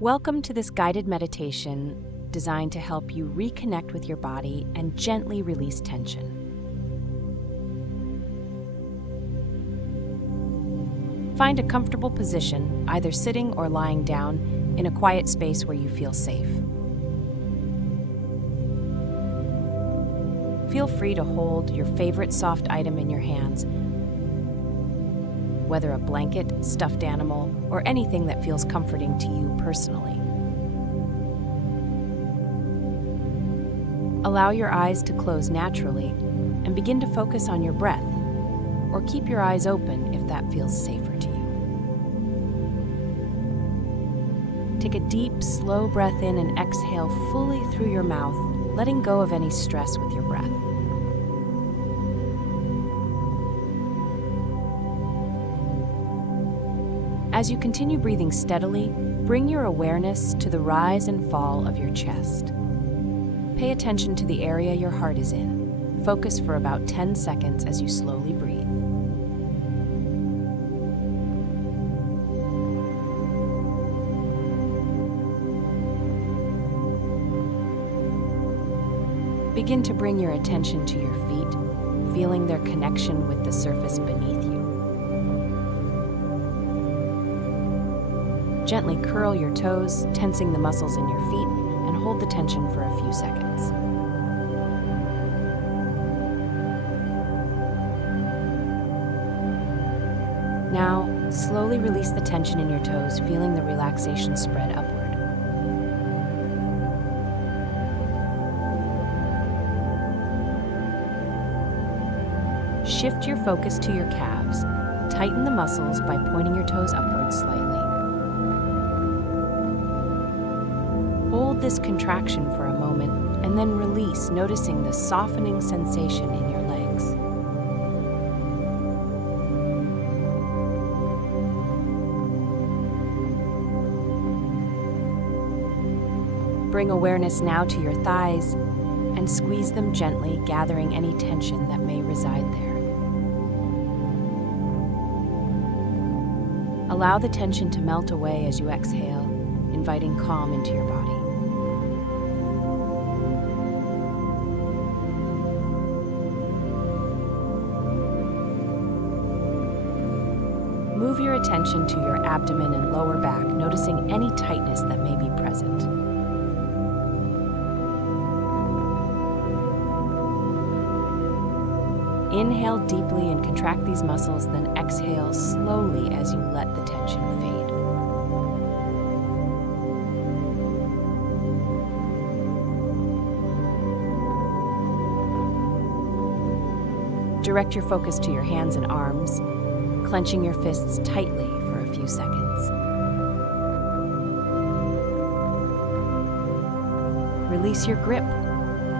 Welcome to this guided meditation designed to help you reconnect with your body and gently release tension. Find a comfortable position, either sitting or lying down, in a quiet space where you feel safe. Feel free to hold your favorite soft item in your hands, whether a blanket, stuffed animal, or anything that feels comforting to you personally. Allow your eyes to close naturally and begin to focus on your breath, or keep your eyes open if that feels safer to you. Take a deep, slow breath in and exhale fully through your mouth, letting go of any stress with your breath. As you continue breathing steadily, bring your awareness to the rise and fall of your chest. Pay attention to the area your heart is in. Focus for about 10 seconds as you slowly breathe. Begin to bring your attention to your feet, feeling their connection with the surface beneath you. Gently curl your toes, tensing the muscles in your feet, and hold the tension for a few seconds. Now, slowly release the tension in your toes, feeling the relaxation spread upward. Shift your focus to your calves. Tighten the muscles by pointing your toes upward slightly. Hold this contraction for a moment and then release, noticing the softening sensation in your legs. Bring awareness now to your thighs and squeeze them gently, gathering any tension that may reside there. Allow the tension to melt away as you exhale, inviting calm into your body. Move your attention to your abdomen and lower back, noticing any tightness that may be present. Inhale deeply and contract these muscles, then exhale slowly as you let the tension fade. Direct your focus to your hands and arms, clenching your fists tightly for a few seconds. Release your grip,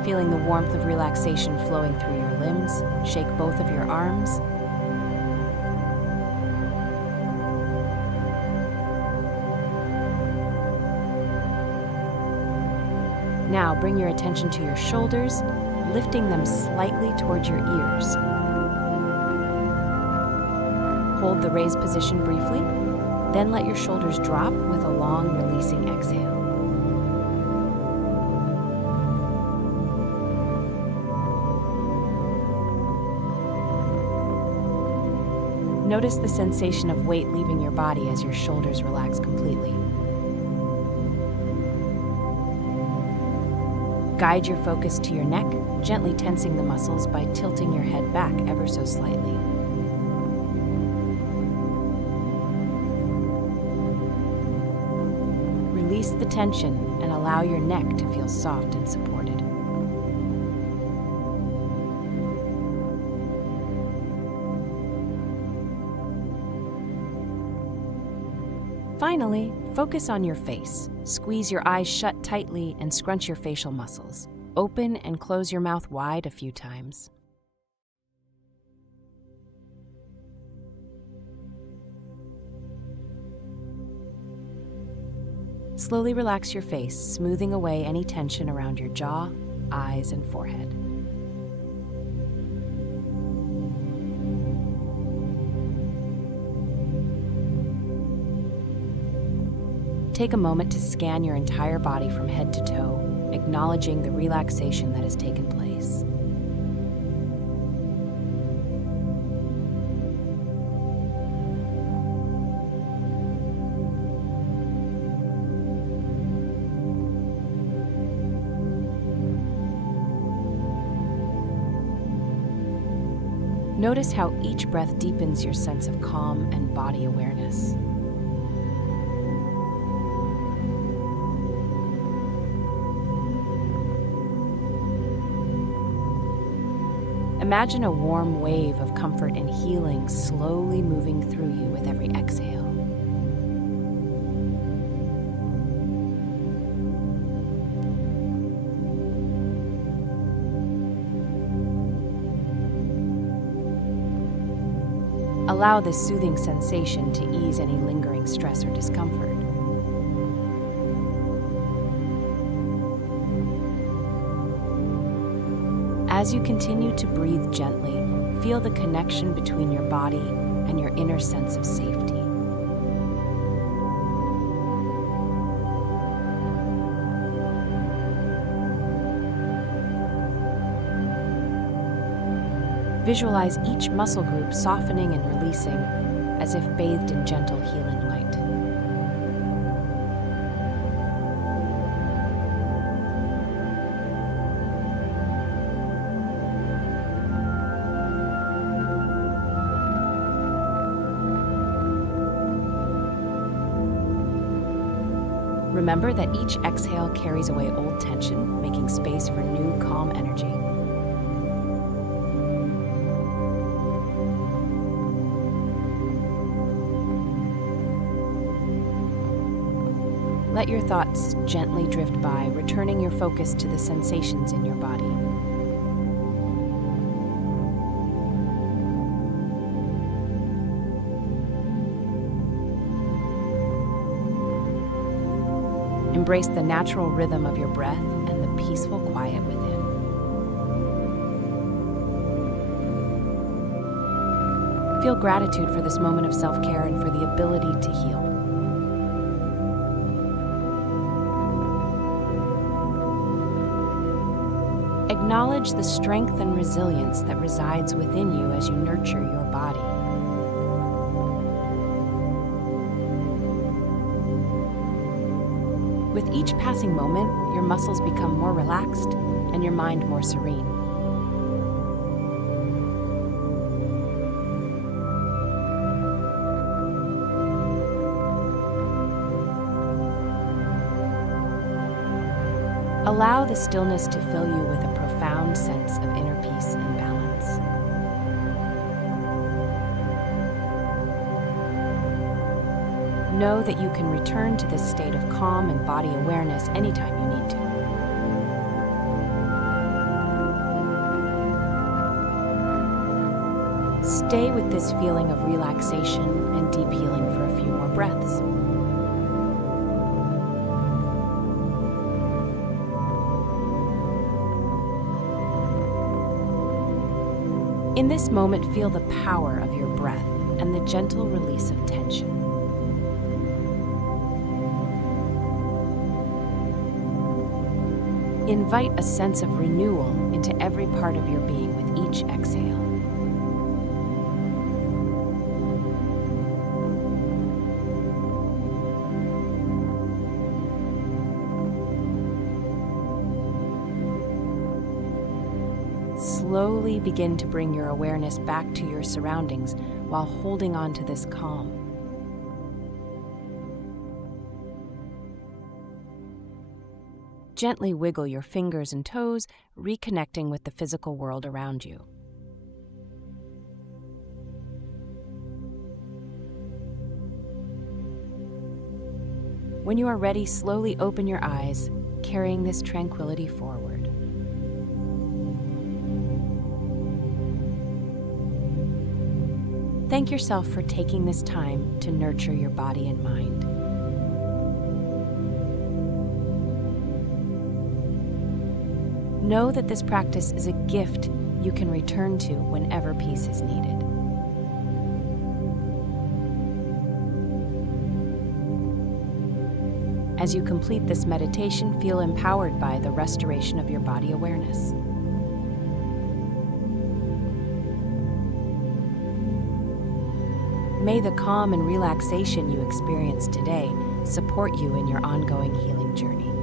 feeling the warmth of relaxation flowing through your limbs. Shake both of your arms. Now bring your attention to your shoulders, lifting them slightly towards your ears. Hold the raised position briefly, then let your shoulders drop with a long, releasing exhale. Notice the sensation of weight leaving your body as your shoulders relax completely. Guide your focus to your neck, gently tensing the muscles by tilting your head back ever so slightly. Release the tension and allow your neck to feel soft and supported. Finally, focus on your face. Squeeze your eyes shut tightly and scrunch your facial muscles. Open and close your mouth wide a few times. Slowly relax your face, smoothing away any tension around your jaw, eyes, and forehead. Take a moment to scan your entire body from head to toe, acknowledging the relaxation that has taken place. Notice how each breath deepens your sense of calm and body awareness. Imagine a warm wave of comfort and healing slowly moving through you with every exhale. Allow this soothing sensation to ease any lingering stress or discomfort. As you continue to breathe gently, feel the connection between your body and your inner sense of safety. Visualize each muscle group softening and releasing, as if bathed in gentle healing light. Remember that each exhale carries away old tension, making space for new, calm energy. Let your thoughts gently drift by, returning your focus to the sensations in your body. Embrace the natural rhythm of your breath and the peaceful quiet within. Feel gratitude for this moment of self-care and for the ability to heal. Acknowledge the strength and resilience that resides within you as you nurture your body. With each passing moment, your muscles become more relaxed and your mind more serene. Allow the stillness to fill you with a profound sense of inner peace and balance. Know that you can return to this state of calm and body awareness anytime you need to. Stay with this feeling of relaxation and deep healing for a few more breaths. In this moment, feel the power of your breath and the gentle release of tension. Invite a sense of renewal into every part of your being with each exhale. Slowly begin to bring your awareness back to your surroundings while holding on to this calm. Gently wiggle your fingers and toes, reconnecting with the physical world around you. When you are ready, slowly open your eyes, carrying this tranquility forward. Thank yourself for taking this time to nurture your body and mind. Know that this practice is a gift you can return to whenever peace is needed. As you complete this meditation, feel empowered by the restoration of your body awareness. May the calm and relaxation you experience today support you in your ongoing healing journey.